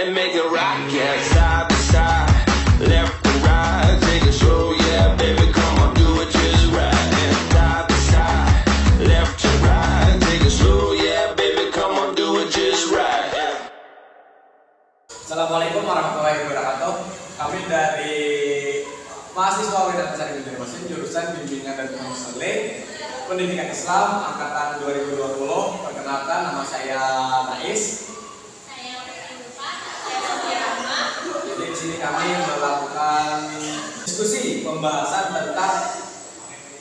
and make it rock, yeah, side by side, left and right, take it slow, yeah, baby, come on, do it just right, and side by side, left and right, take it slow, yeah, baby, come on, do it just right. Assalamualaikum warahmatullahi wabarakatuh. Kami dari mahasiswa Wedan Pesantren Ibnu Mesin jurusan Bimbingan dan Konseling Pendidikan Islam angkatan 2020. Perkenalkan, nama saya Nais. Saya Sofia Rahma. Jadi di sini kami melakukan diskusi pembahasan tentang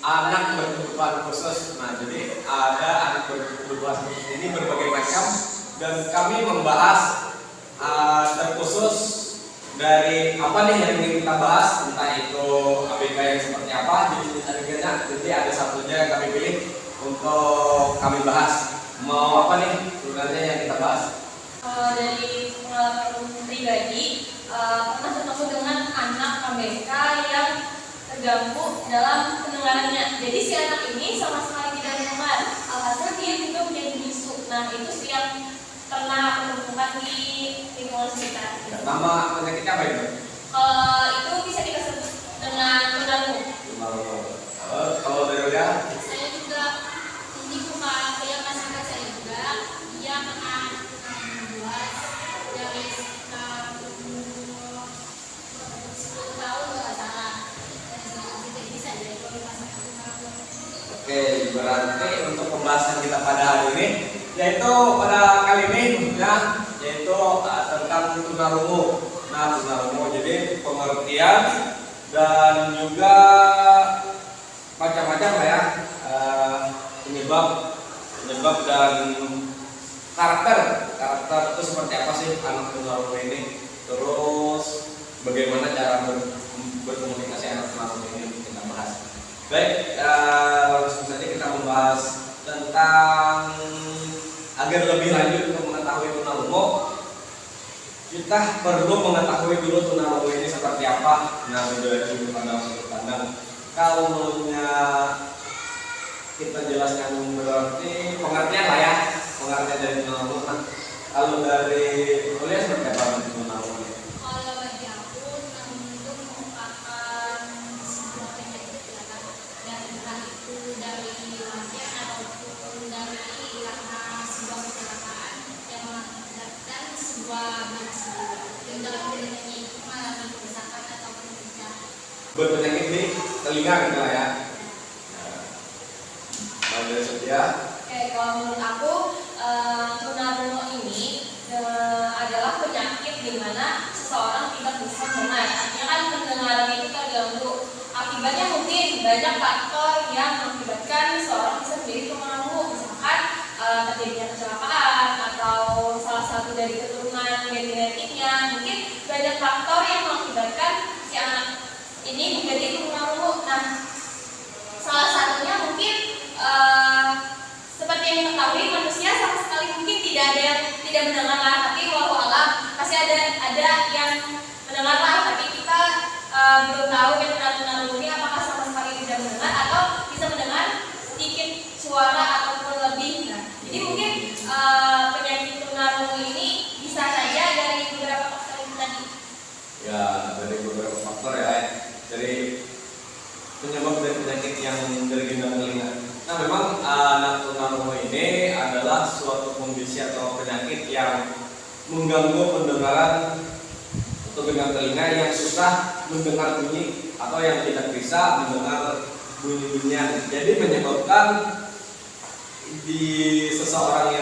anak berkebutuhan khusus. Nah, jadi ada anak berkebutuhan khusus ini berbagai macam dan kami membahas terkhusus dari apa nih yang ingin kita bahas, entah itu ABK yang seperti apa, jenis ABK-nya. Jadi ada satunya yang kami pilih untuk kami bahas. Mau apa nih sebenarnya yang kita bahas? Dari pengalaman pribadi, pernah ketemu dengan anak ABK yang terganggu dalam pendengarannya. Jadi si anak ini sama sekali tidak mendengar, alhasil dia juga menjadi bisu. Nah, itu sih yang pernah aku temukan di lingkungan sekitar. Ya, nama penyakitnya apa itu? Itu bisa kita sebut dengan tunarungu. Kalau dari dia? Saya juga ini bukan saya masyarakat saya juga, dia pernah membuat dari sekitar umur 10 tahun nggak salah. Jadi bisa jadi kalau masyarakat tunarungu. Oke, berarti untuk pembahasan kita pada hari ini, yaitu pada kali ini ya, yaitu tentang tunarungu. Nah, tunarungu jadi pengertian dan juga macam-macam lah ya, penyebab dan karakter itu seperti apa sih anak tunarungu ini, terus bagaimana cara berkomunikasi anak tunarungu ini kita bahas. Baik, langsung saja kita membahas tentang agar lebih lanjut untuk mengetahui tunarungu, kita perlu mengetahui dulu tunarungu ini seperti apa. Nah, dari sudut pandang kalau kita jelaskan berarti pengertian lah ya, pengertian dari tunarungu. Nah, kalau dari kuliah seperti apa tunarungu ini? Kalau bagi aku, tunarungu itu merupakan sebuah penyakit ya kan, dan entah itu dari lahir ataupun dari karena sebuah kecelakaan yang mengakibatkan sebuah masalah yang dalam dirinya itu mengalami kerusakan ataupun pecah. Berpenyakit di telinga gitu lah ya. Nah, dari Setia. Oke, kalau menurut aku tunarungu ini adalah penyakit di mana seseorang tidak bisa mendengar. Artinya kan pendengaran itu terganggu. Akibatnya mungkin banyak faktor yang mengakibatkan seseorang bisa menjadi tunarungu. Misalkan terjadinya kecelakaan atau salah satu dari keturunan genetiknya. Mungkin banyak faktor yang mengakibatkan si anak ini menjadi tunarungu. Nah, salah satunya mungkin seperti yang diketahui manusia sama sekali mungkin tidak ada yang tidak mendengar lah, tapi wallahu alam pasti ada yang mendengar lah, tapi kita belum tahu tunarungu ini apakah sama sekali tidak mendengar atau bisa mendengar sedikit suara ataupun lebih. Nah, jadi mungkin penyakit tunarungu ini bisa saja dari beberapa faktor itu tadi. Ya, dari beberapa faktor ya. Dari penyebab dari penyakit yang dari gendang telinga. Nah, memang anak tunarungu ini adalah suatu kondisi atau penyakit yang mengganggu pendengaran atau gendang telinga yang susah mendengar bunyi atau yang tidak bisa mendengar bunyi-bunyian. Jadi menyebabkan di seseorang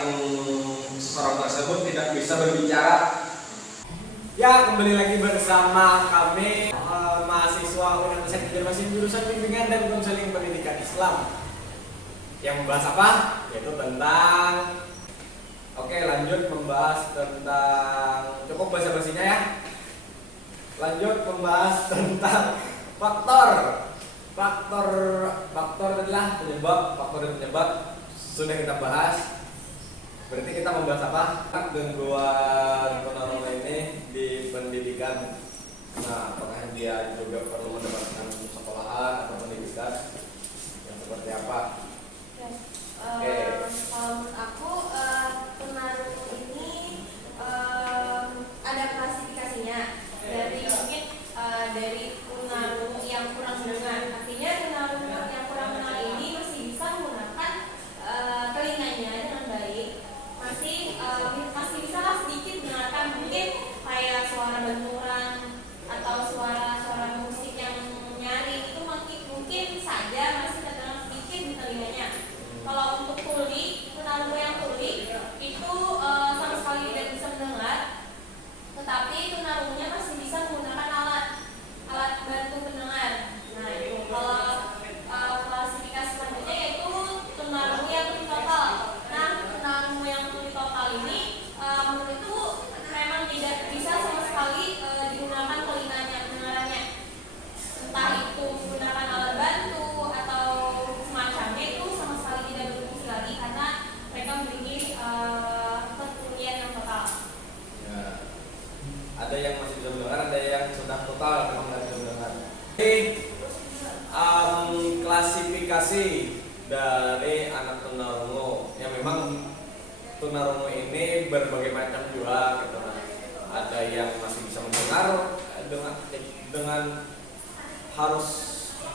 tersebut tidak bisa berbicara. Ya, kembali lagi bersama kami mahasiswa Wedan Pesantren Ibnu Mesin jurusan Bimbingan dan Konseling Pendidikan Islam. Yang membahas apa? Yaitu tentang lanjut membahas tentang cukup basa-basinya ya. Lanjut membahas tentang faktor adalah faktor dan penyebab sudah kita bahas. Berarti kita membahas apa? Gangguan tunarungu ini di pendidikan. Nah, apakah dia juga perlu mendapatkan sekolahan atau pendidikan yang seperti apa? Kalau menurut aku tunarungu ini ada tunarungu ini berbagai macam juga gitu. Ada yang masih bisa mendengar dengan harus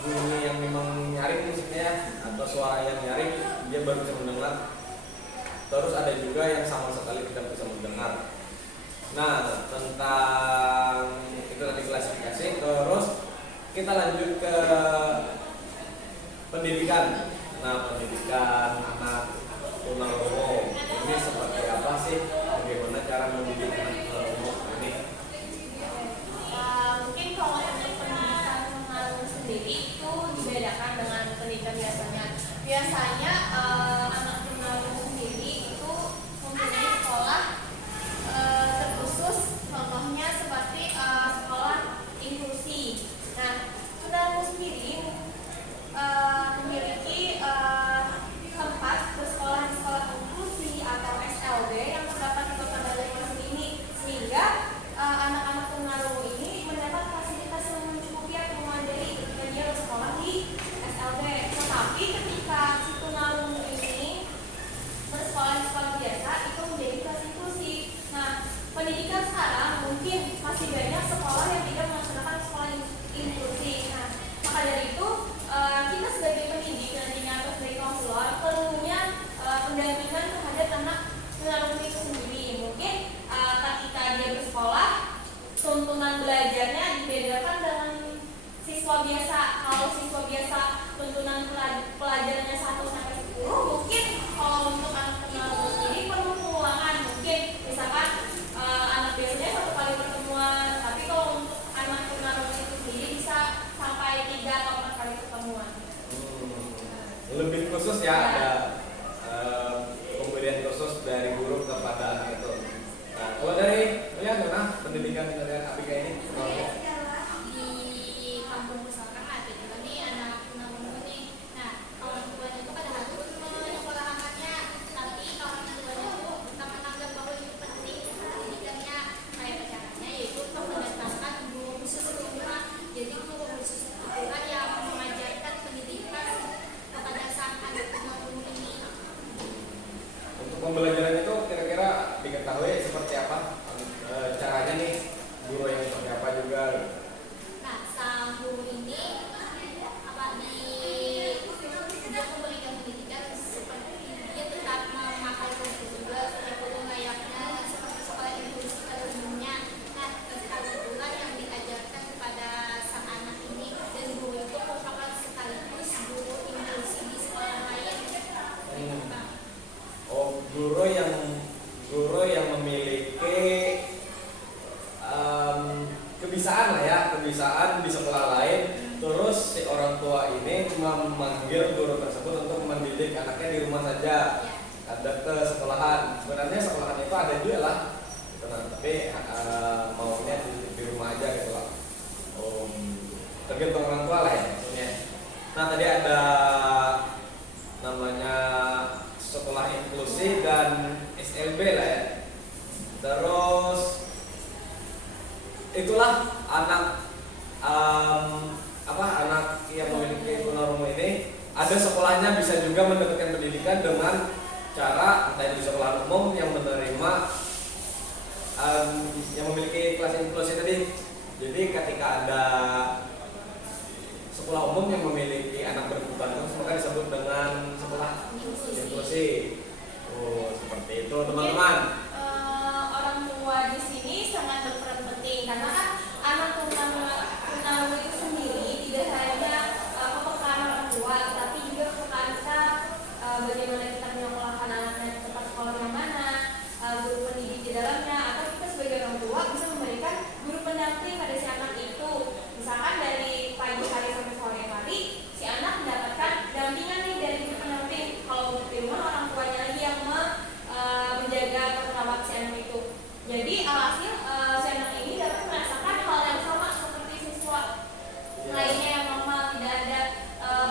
bunyi yang memang nyaring musiknya atau suara yang nyaring dia baru bisa mendengar. Terus ada juga yang sama sekali tidak bisa mendengar. Nah, tentang itu tadi klasifikasi. Terus kita lanjut ke pendidikan. Nah, pendidikan anak tunarungu ini seperti apa sih? Bagaimana cara mendidik anak tunarungu ini? Mungkin kalau untuk pendidikan tunarungu sendiri itu dibedakan dengan pendidikan biasanya. Biasanya anak tunarungu sendiri itu mempunyai sekolah terkhusus, contohnya seperti sekolah inklusi. Nah, tunarungu sendiri memiliki tempat bersekolah di sekolah inklusi atau SLB yang terdapat di Kota Banjarmasin ini, sehingga anak-anak tunarungu ini mendapat fasilitas yang mencukupi atau memadai ketika dia bersekolah di SLB. Tetapi ketika si tunarungu ini bersekolah di sekolah biasa, itu menjadi kelas inklusi. Nah, pendidikan sekarang mungkin masih banyak sekolah yang tidak melaksanakan sekolah inklusi. Nah, maka dari itu kita sebagai pendidik nantinya atau sebagai konselor perlunya pendampingan terhadap anak tunarungu itu sendiri. Mungkin ketika dia bersekolah, tuntunan belajarnya dibedakan dengan siswa biasa. Kalau siswa biasa tuntunan pelajarannya 1 sampai 10, mungkin kalau untuk anak tunarungu sendiri perlu pengulangan. Mungkin misalkan anak biasanya 1 kali pertemuan, tapi kalau untuk anak tunarungu itu sendiri bisa sampai 3 atau 4 kali pertemuan. Lebih khusus ya, ada pemberian khusus dari guru kepada anak itu. Nah, kalau dari gimana pendidikan dari Abika ini? Di kampung misalkan ada juga nih anak tunarungu nih. Nah, orang tuanya itu kadang harus menyekolahkannya, tapi orang tuanya itu tak menganggap bahwa itu penting pendidikannya. Kayak caranya yaitu mendatangkan guru khusus ke rumah. Jadi guru khusus itulah yang mengajarkan pendidikan kepada sang anak tunarungu ini. Untuk pembelajaran itu kira-kira diketahui seperti apa caranya nih, guru yang seperti apa juga? Nah, sang guru ini dia memberikan pendidikan seperti dia tetap memakai kurikulum juga kurikulum layaknya seperti sekolah inklusi pada umumnya. Nah, itulah yang diajarkan kepada sang anak ini, dan guru itu merupakan sekaligus guru inklusi di sekolah lain. Oh, guru yang memiliki kebisaan lah ya, kebisaan di sekolah lain. Terus si orang tua ini memanggil guru tersebut untuk mendidik anaknya di rumah saja, ada ke sekolahan. Sebenarnya sekolahan itu ada juga lah, gitu, nah, tapi maunya di rumah aja gitu lah. Tergantung orang tua lah ya maksudnya. Nah, tadi ada namanya sekolah inklusi dan SLB lah ya. Terus itulah anak anak yang memiliki tunarungu ini ada sekolahnya bisa juga mendapatkan pendidikan dengan cara entah di sekolah umum yang menerima yang memiliki kelas inklusi tadi. Jadi ketika ada sekolah umum yang memiliki anak berkebutuhan khusus maka disebut dengan sekolah inklusi. Oh, seperti itu teman-teman. Orang tua di sini sangat berperan penting karena kan anak tunarungu itu sendiri tidak hanya kepekaan orang tua, tapi juga kepekaan kita bagaimana kita menyekolahkan anaknya di tempat sekolah yang mana, guru pendidik di dalamnya, atau kita sebagai orang tua bisa memberikan guru pendamping pada si anak itu. Misalkan dari pagi hari sampai sore hari, si anak mendapatkan dampingan nih dari guru pendamping. Kalau untuk di rumah orang tuanya lagi yang menjaga atau merawat si anak itu. Jadi alhasil si anak ini dapat merasakan hal yang sama seperti siswa lainnya yang normal, tidak ada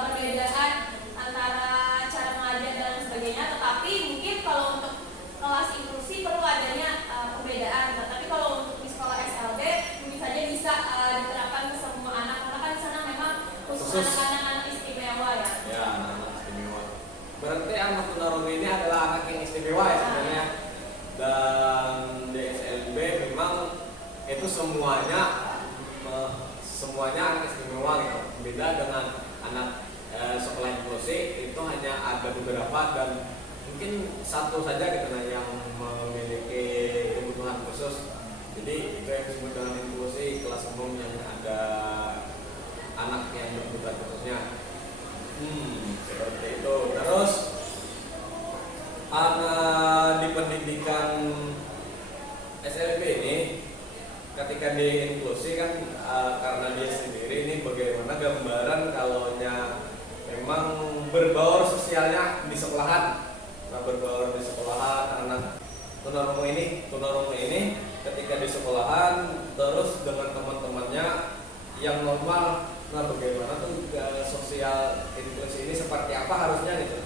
perbedaan antara cara mengajar dan sebagainya. Tetapi mungkin kalau untuk kelas inklusi perlu adanya perbedaan. Tapi kalau untuk di sekolah SLB mungkin saja bisa diterapkan ke semua anak karena kan di sana memang khusus anak-anak istimewa ya. Ya, anak istimewa. Berarti anak tunarungu ini adalah anak yang istimewa ya sebenarnya. semuanya anak istimewa gitu. Beda dengan anak sekolah inklusi itu hanya ada beberapa dan mungkin satu saja gitu nah yang memiliki kebutuhan khusus. Jadi itu yang disebut dengan inklusi kelas umum yang ada anak yang berkebutuhan khususnya. Seperti itu. Terus di pendidikan SLB ini ketika di inklusi kan karena dia sendiri ini bagaimana gambaran kalaunya memang berbaur sosialnya di sekolahan. Nah, berbaur di sekolahan anak tunarungu ini ketika di sekolahan terus dengan teman-temannya yang normal. Nah, bagaimana tuh sosial inklusi ini seperti apa harusnya gitu?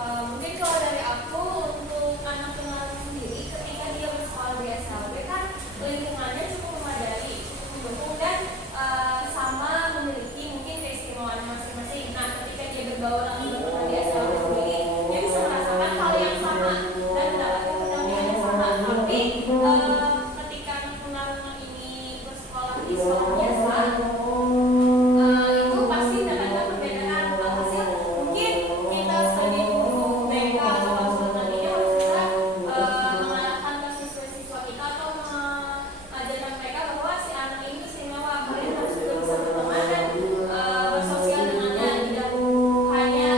Mungkin kalau dari aku untuk anak tunarungu sendiri ketika dia bersekolah di SLB kan lingkungannya cukup memadai, cukup mendukung dan sama memiliki mungkin keistimewaan masing-masing. Nah, ketika dia berbaur dengan teman-teman di SLB sendiri, dia bisa merasakan hal yang sama dan mendapatkan pendampingan yang sama. Tapi ketika anak tunarungu ini bersekolah di sekolah biasa, itu pasti mendapatkan perbedaan. Apa sih? Mungkin kita sebagai guru BK atau konsultan nantinya harus bisa mengarahkan ke siswa-siswa kita atau mengajarkan mereka bahwa si anak ini istimewa. Kalian harus juga bisa berteman dan bersosial dengannya, tidak hanya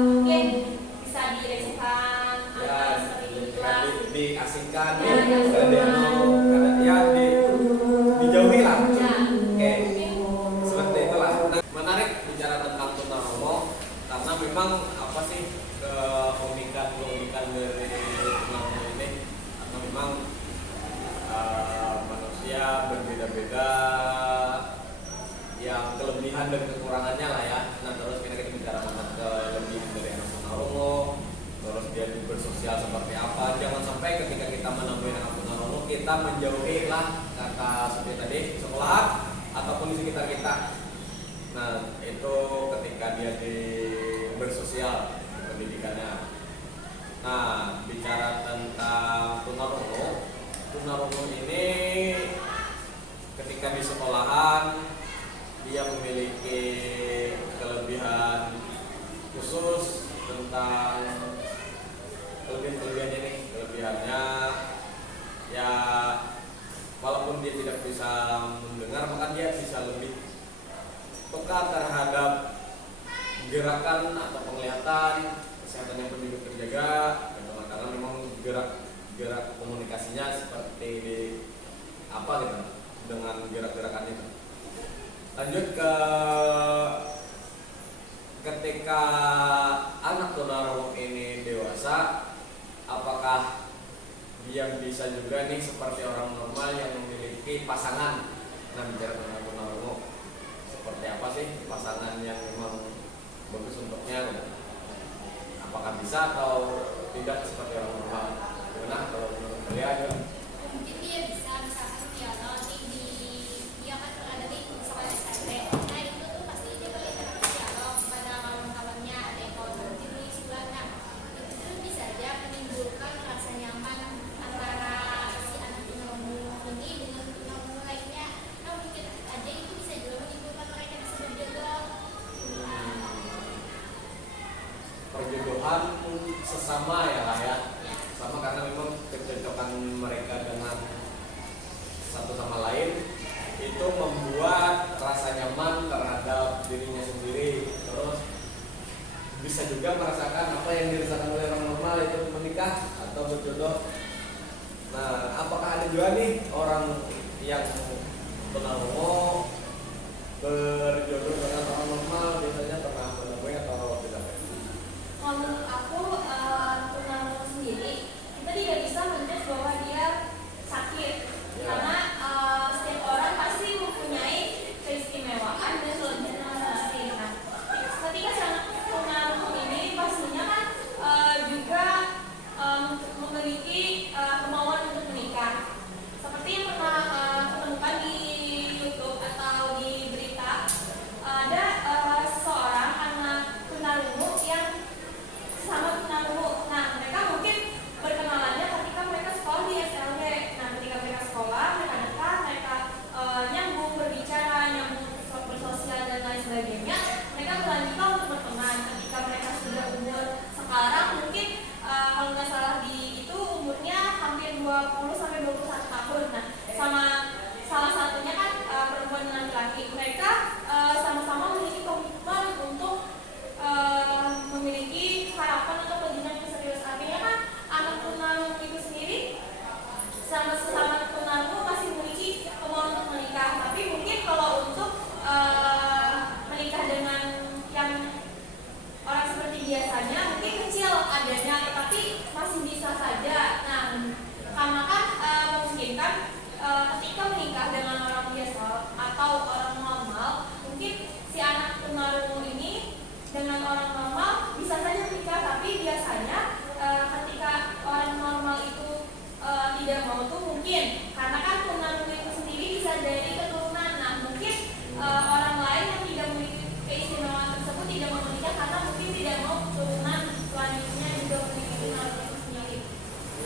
mungkin bisa direcehkan atau seperti itu lah. Diasingkan Ya, dijauhi lah. Ya, Oke. mungkin Seperti itulah. Nah, menarik bicara tentang tunarungu karena memang apa sih keunikan dari tunarungu ini karena memang manusia berbeda-beda yang kelebihan dan kekurangannya lah ya. Nah, terus kita bicara tentang kelebihan dari anak tunarungu, terus dia bersosial seperti apa. Jangan sampai ketika kita menemui anak tunarungu kita menjauhi lah kata seperti tadi sekolah ataupun di sekitar kita. Nah, itu ketika dia bersosial di pendidikannya. Nah, bicara tentang tunarungu ini ketika di sekolahan dia memiliki kelebihan khusus tentang kelebihannya nih. Kelebihannya ya walaupun dia tidak bisa mendengar maka dia bisa lebih peka terhadap gerakan atau penglihatan, kesehatannya pun juga terjaga karena memang gerak komunikasinya seperti di apa gitu dengan gerak-gerakan itu. Lanjut ke ketika anak tunarungu ini dewasa, apakah dia bisa juga nih seperti orang normal yang memiliki pasangan? Nah, bicara tentang tunarungu, seperti apa sih pasangan yang memang bagus untuknya? Apakah bisa atau tidak seperti orang normal? Gimana kalau menurut kalian? Mungkin dia bisa misalkan ya nanti dia kan berada di sekolah SMP. Nah itu tuh pasti dia boleh dialog kepada kawan-kawannya, ada yang kawan mungkin di sebelahnya. Itu tuh bisa aja menimbulkan rasa nyaman antara si anak tunarungu ini dengan tunarungu lainnya. Nah mungkin aja itu bisa juga menimbulkan mereka bisa berjodoh. Perjodohan sesama ya lah ya. Sama karena memang kecocokan mereka dengan satu sama lain itu membuat rasa nyaman terhadap dirinya sendiri. Terus bisa juga merasakan apa yang dirasakan oleh orang normal itu menikah atau berjodoh. Nah, apakah ada juga nih orang yang tunarungu berjodoh dengan orang normal biasanya pernah menemui atau tidak? kalau menurut aku tunarungu sendiri kita tidak bisa menjudge bahwa dia sakit karena setiap orang pasti mempunyai keistimewaan dan kelebihan masing-masing. Nah, ketika si anak tunarungu ini pastinya kan juga memiliki kemauan untuk menikah. Seperti yang pernah temukan di YouTube atau di berita, ada seorang anak tunarungu yang sama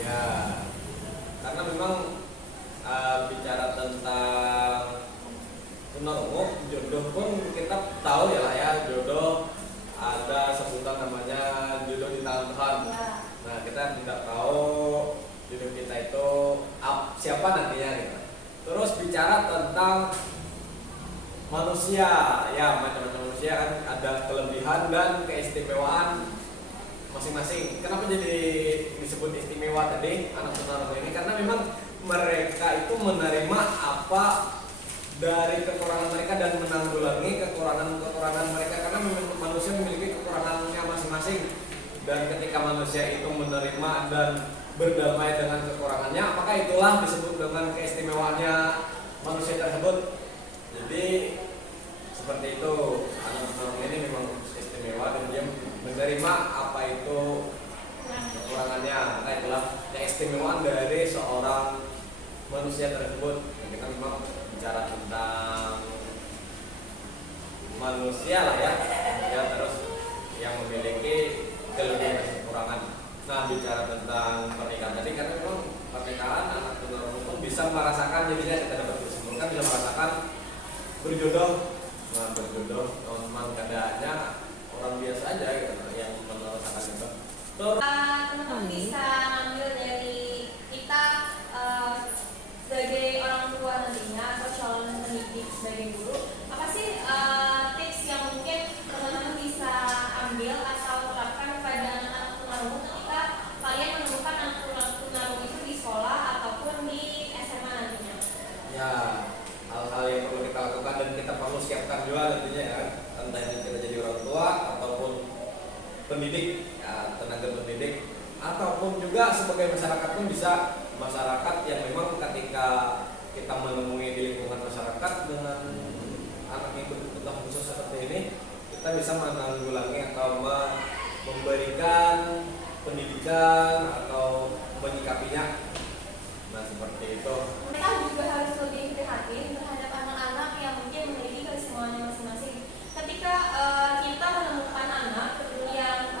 Ya, karena memang bicara tentang tunarungu, jodoh pun kita tahu ya lah ya, jodoh ada sebutan namanya jodoh di tangan Tuhan. Ya. Nah, kita tidak tahu jodoh kita itu siapa nantinya gitu. Terus bicara tentang manusia, ya macam-macam manusia kan ada kelebihan dan keistimewaan masing-masing. Kenapa jadi disebut istimewa tadi anak tunarungu ini? Karena memang mereka itu menerima apa dari kekurangan mereka dan menanggulangi kekurangan mereka, karena memang manusia memiliki kekurangannya masing-masing. Dan ketika manusia itu menerima dan berdamai dengan kekurangannya, maka itulah disebut dengan keistimewaannya manusia tersebut. Jadi seperti itu, anak tunarungu ini memang istimewa dan dia menerima apa itu kekurangannya. Nah, itulah keistimewaan dari seorang manusia tersebut. Kita memang bicara tentang manusia lah ya, terus yang memiliki kelebihan dan kekurangan. Nah, bicara tentang pernikahan tadi, karena memang pernikahan anak tunarungu pun bisa merasakan, jadinya kita dapat disimpulkan bisa merasakan berjodoh. Nah, berjodoh memang keadaannya orang biasa aja gitu yang merasakan itu. Teman-teman bisa ambil dari kita sebagai orang tua nantinya atau calon pendidik sebagai guru, apa sih tips yang mungkin teman-teman bisa ambil atau terapkan kepada anak-anak tunarungu ketika kalian menemukan anak tunarungu itu di sekolah ataupun di SMA nantinya? Ya, hal-hal yang perlu kita lakukan dan kita perlu siapkan juga nantinya ya, entah itu kita jadi orang tua ataupun pendidik, ya, tenaga pendidik, ataupun juga sebagai masyarakat pun bisa, masyarakat yang memang ketika kita menemui di lingkungan masyarakat dengan anak yang berkebutuhan khusus seperti ini, kita bisa menanggulangi atau memberikan pendidikan atau menyikapinya. Nah, seperti itu. Mereka juga harus lebih prihatin terhadap anak-anak yang mungkin memiliki keistimewaan masing-masing. Ketika kita menemukan anak yang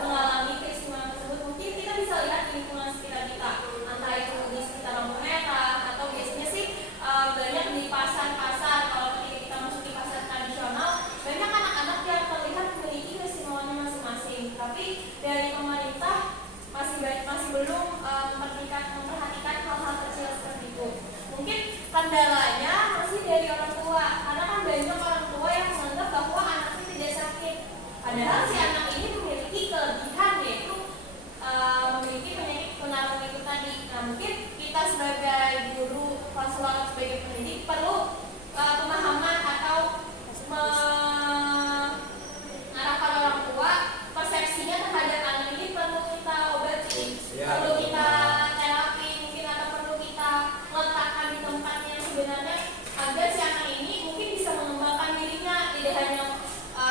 mengalami keistimewaan tersebut, mungkin kita bisa lihat di lingkungan sekitar kita, antara itu di sekitar lampu merah atau biasanya sih banyak di pasar-pasar. Kalau ketika kita masuk di pasar tradisional, banyak anak-anak yang terlihat memiliki keistimewaannya masing-masing. Tapi dari pemerintah masih belum memperhatikan hal-hal kecil seperti itu. Mungkin kendalanya masih dari orang tua, karena kan banyak orang tua yang menganggap bahwa anaknya tidak sakit, padahal si anak ini memiliki kelebihan, yaitu memiliki penyakit tunarungu itu tadi. Nah, mungkin kita sebagai guru, konselor, sebagai pendidik perlu pemahaman atau mengarahkan orang tua, persepsinya terhadap anak ini perlu kita obati, perlu kita terapi mungkin, atau perlu kita letakkan di tempatnya yang sebenarnya, agar si anak ini mungkin bisa mengembangkan dirinya, tidak hanya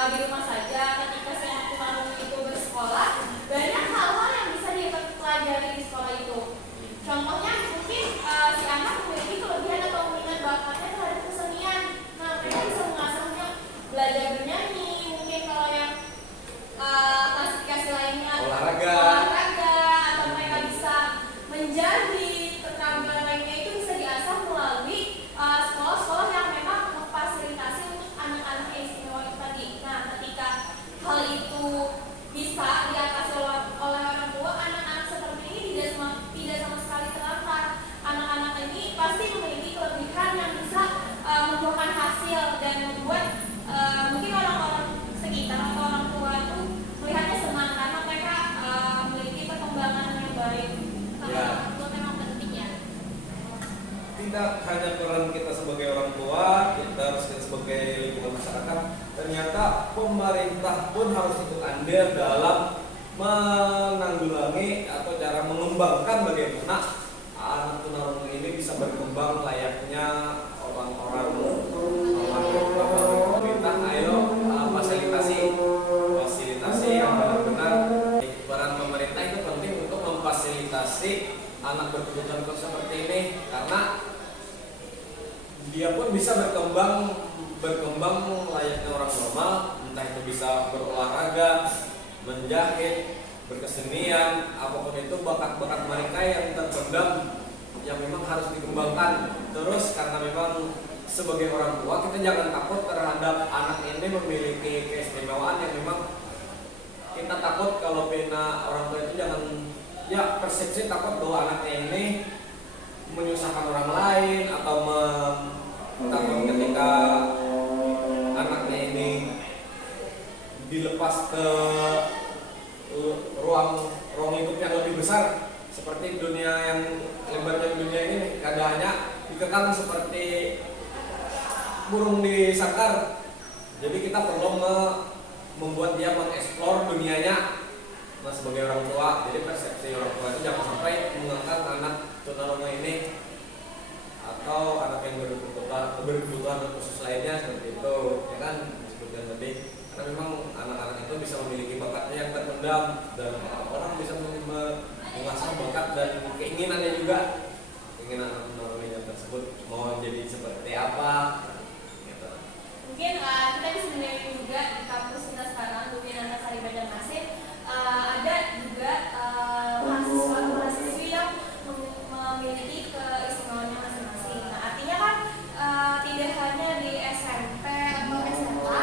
di rumah saja. Ketika si anak tunarungu itu bersekolah, banyak hal-hal yang bisa dia pelajari di sekolah itu. Contohnya mungkin si anak memiliki kelebihan atau minat bakatnya terhadap kesenian. Nah, mereka bisa mengasahnya, belajar bernyanyi, mungkin kalau yang klasifikasi lainnya Olahraga, atau mereka bisa menjahit, tenaga lainnya itu bisa diasah melalui sekolah-sekolah yang memang memfasilitasi untuk anak-anak yang istimewa itu tadi. Nah, ketika hal itu bisa diatasi oleh orang tua, anak-anak seperti ini tidak sama sekali terlantar. Anak-anak ini pasti memiliki kelebihan yang bisa membuahkan hasil dan membuat mungkin orang-orang sekitar atau orang tua itu melihatnya senang karena mereka memiliki perkembangan yang baik. Kalau Ya. orang tua memang penting ya. Tidak hanya peran kita sebagai orang tua, kita harus sebagai lingkungan masyarakat. Ternyata pemerintah pun harus ikut andil dalam menanggulangi atau cara mengembangkan bagaimana anak tunarungu ini bisa berkembang layaknya orang-orang pemerintah. Ayo fasilitasi yang benar-benar. Peran pemerintah itu penting untuk memfasilitasi anak berkebutuhan khusus seperti ini, karena dia pun bisa berkembang layaknya orang normal, entah itu bisa berolahraga, menjahit, berkesenian, apapun itu bakat-bakat mereka yang terpendam yang memang harus dikembangkan. Terus karena memang sebagai orang tua kita jangan takut terhadap anak ini memiliki keistimewaan yang memang kita takut kalau pina orang tua itu jangan ya persepsi takut bahwa anaknya ini menyusahkan orang lain atau takut ketika anaknya ini dilepas ke ruang lingkup yang lebih besar seperti dunia yang lebarnya dunia ini keadaannya dikekang seperti burung di sangkar. Jadi kita perlu membuat dia mengeksplor dunianya sebagai orang tua. Jadi persepsi orang tua itu jangan sampai mengangkat anak tunarungu ini atau anak yang berkebutuhan khusus lainnya seperti itu, ya kan disebutkan tadi. Karena memang anak-anak itu bisa memiliki bakatnya yang terpendam dan orang bisa mengasah bakat dan keinginannya juga, keinginan anak tunarungu tersebut mau jadi seperti apa. Gitu. Mungkin kita bisa melihat juga di kampus kita sekarang UIN Antasari Banjarmasin ada juga mahasiswa-mahasiswi yang memiliki keistimewaannya masing-masing. Nah, artinya kan tidak hanya di SMP atau SMA,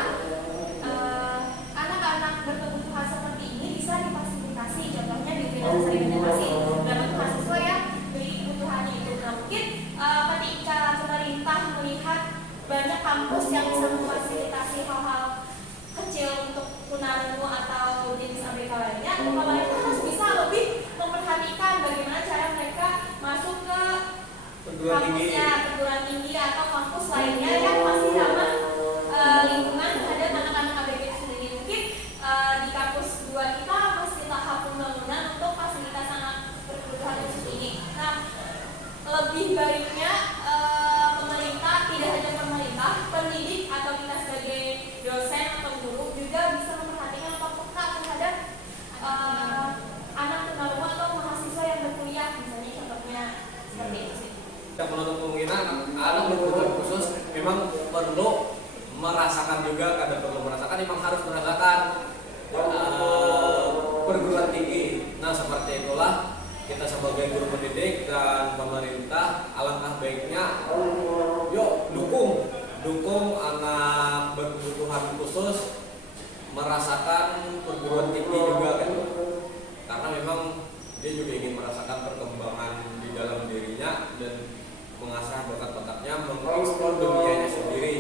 anak-anak berkebutuhan seperti ini bisa difasilitasi. Contohnya di UIN Antasari Banjarmasin dapat mahasiswa yang memiliki kebutuhannya itu. Nah, mungkin ketika pemerintah melihat banyak kampus yang bisa memfasilitasi hal-hal kecil untuk tunarungu atau jenis ABK lainnya, pemerintah harus bisa lebih memperhatikan bagaimana cara mereka masuk ke kampusnya, perguruan tinggi atau kampus lainnya yang masih ramah lingkungan terhadap anak-anak ABK itu sendiri. Mungkin di kampus 2 kita masih tahap pembangunan untuk fasilitas anak berkebutuhan khusus ini. Nah, lebih baiknya pemerintah, tidak hanya pemerintah, pendidik atau kita sebagai dosen atau guru juga bisa memperhatikan atau peka terhadap anak tunarungu atau mahasiswa yang berkuliah, misalnya contohnya seperti itu sih. Yang menutup kemungkinan anak berkebutuhan khusus memang perlu merasakan juga, kadang perlu merasakan, memang harus merasakan perguruan tinggi. Nah seperti itulah kita sebagai guru pendidik dan pemerintah alangkah baiknya yuk dukung anak berkebutuhan khusus merasakan perguruan tinggi juga kan, karena memang dia juga ingin merasakan perkembangan di dalam dirinya dan mengasah bakat-bakatnya, mengeksplor dunianya sendiri.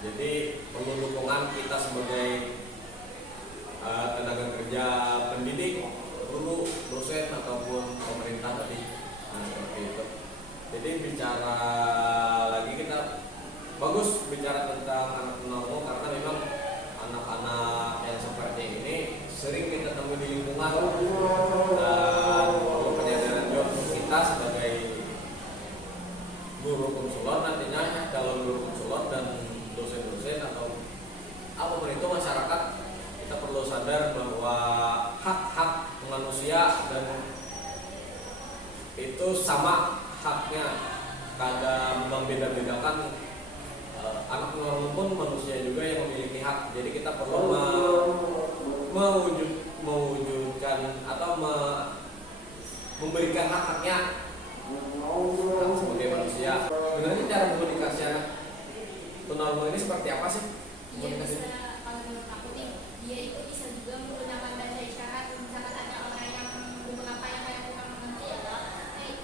Jadi perlu dukungan kita sebagai tenaga kerja pendidik, guru, dosen ataupun pemerintah tadi. Nah, seperti itu. Jadi bicara lagi kita bagus bicara tentang anak tunarungu karena memang anak-anak yang seperti ini sering kita temui di lingkungan dan perlu penyadaran juga kita sebagai guru konselor nantinya, calon guru konselor dan dosen-dosen atau apapun itu masyarakat, kita perlu sadar bahwa hak-hak manusia dan itu sama haknya, kadang membeda-bedakan. Anak tunarungu pun manusia juga yang memiliki hak. Jadi kita perlu mewujudkan atau memberikan hak-haknya sebagai manusia. Sebenarnya cara komunikasi anak tunarungu ini seperti apa sih? Dia bisa, kalau menurut aku nih, dia itu bisa juga menggunakan bahasa isyarat. Misalkan ada orang yang beberapa yang kayak kurang mengerti ya,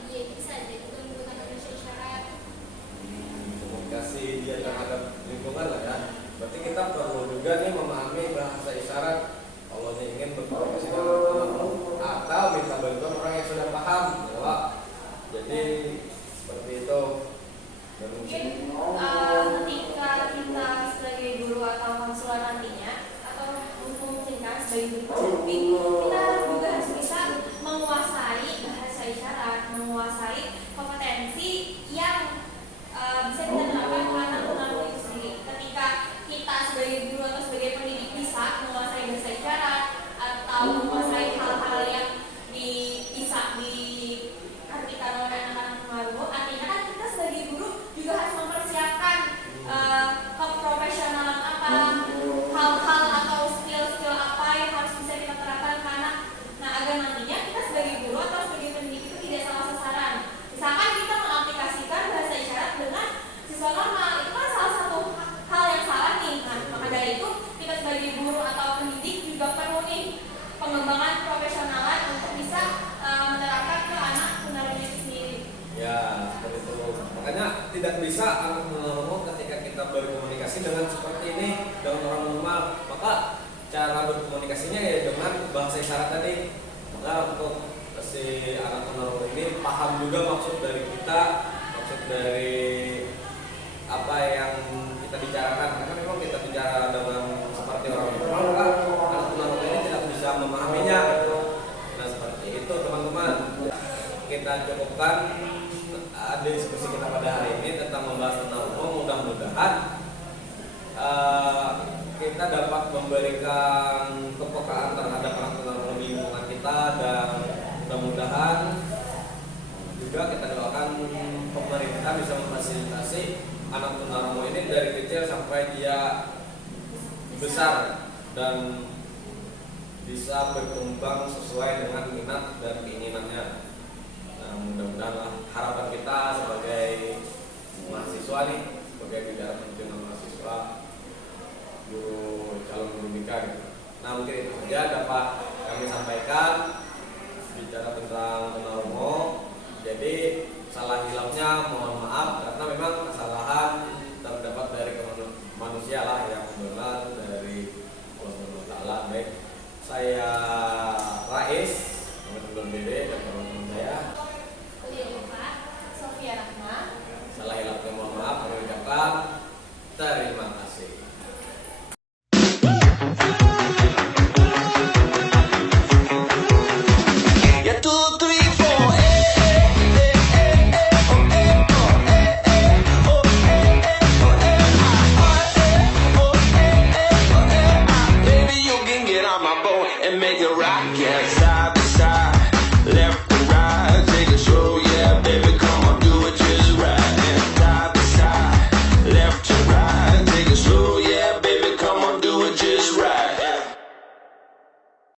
dia bisa juga menggunakan bahasa isyarat. Komunikasi dia terhadap lingkungan lah ya. Berarti kita perlu juga nih memahami bahasa isyarat kalau dia ingin berkomunikasi dengan tunarungu atau minta bantuan orang yang sudah paham ya. Jadi seperti itu. Dan Mungkin ketika kita sebagai guru atau konselor nantinya atau memungkinkan sebagai guru pendidik, kita juga harus bisa menguasai bahasa isyarat, menguasai kompetensi yang bisa kita terapkan ke anak tunarungu itu sendiri. Ketika kita sebagai guru atau sebagai pendidik bisa menguasai bahasa isyarat atau menguasai hal-hal yang bisa diartikan oleh anak-anak tunarungu, artinya kan kita sebagai guru juga harus mempersiapkan keprofesionalan apa, hal-hal atau skill-skill apa yang harus bisa kita terapkan ke makanya tidak bisa anak tunarungu ketika kita berkomunikasi dengan seperti ini dengan orang normal, maka cara berkomunikasinya ya dengan bahasa isyarat tadi. Maka untuk si anak tunarungu ini paham juga maksud dari kita, maksud dari apa yang kita bicarakan, karena memang kita bicara dengan seperti orang normal, maka anak tunarungu ini tidak bisa memahaminya. Nah seperti itu teman-teman, kita cukupkan diskusi kita pada hari ini tentang membahas tunarungu. Mudah-mudahan kita dapat memberikan kepekaan terhadap anak tunarungu di lingkungan kita, dan mudah-mudahan juga kita doakan pemerintah bisa memfasilitasi anak tunarungu ini dari kecil sampai dia besar dan bisa berkembang sesuai dengan minat dan keinginannya. Nah, mudah-mudahan harapan kita sebagai mahasiswa nih, sebagai bidara pendidikan mahasiswa, guru calon guru BK gitu. Nah mungkin itu saja dapat kami sampaikan bicara tentang tunarungu. Jadi salah hilangnya mohon maaf, karena memang kesalahan terdapat dari manusia lah yang benar dari Allah SWT. Baik, saya Rais, teman-teman BD dan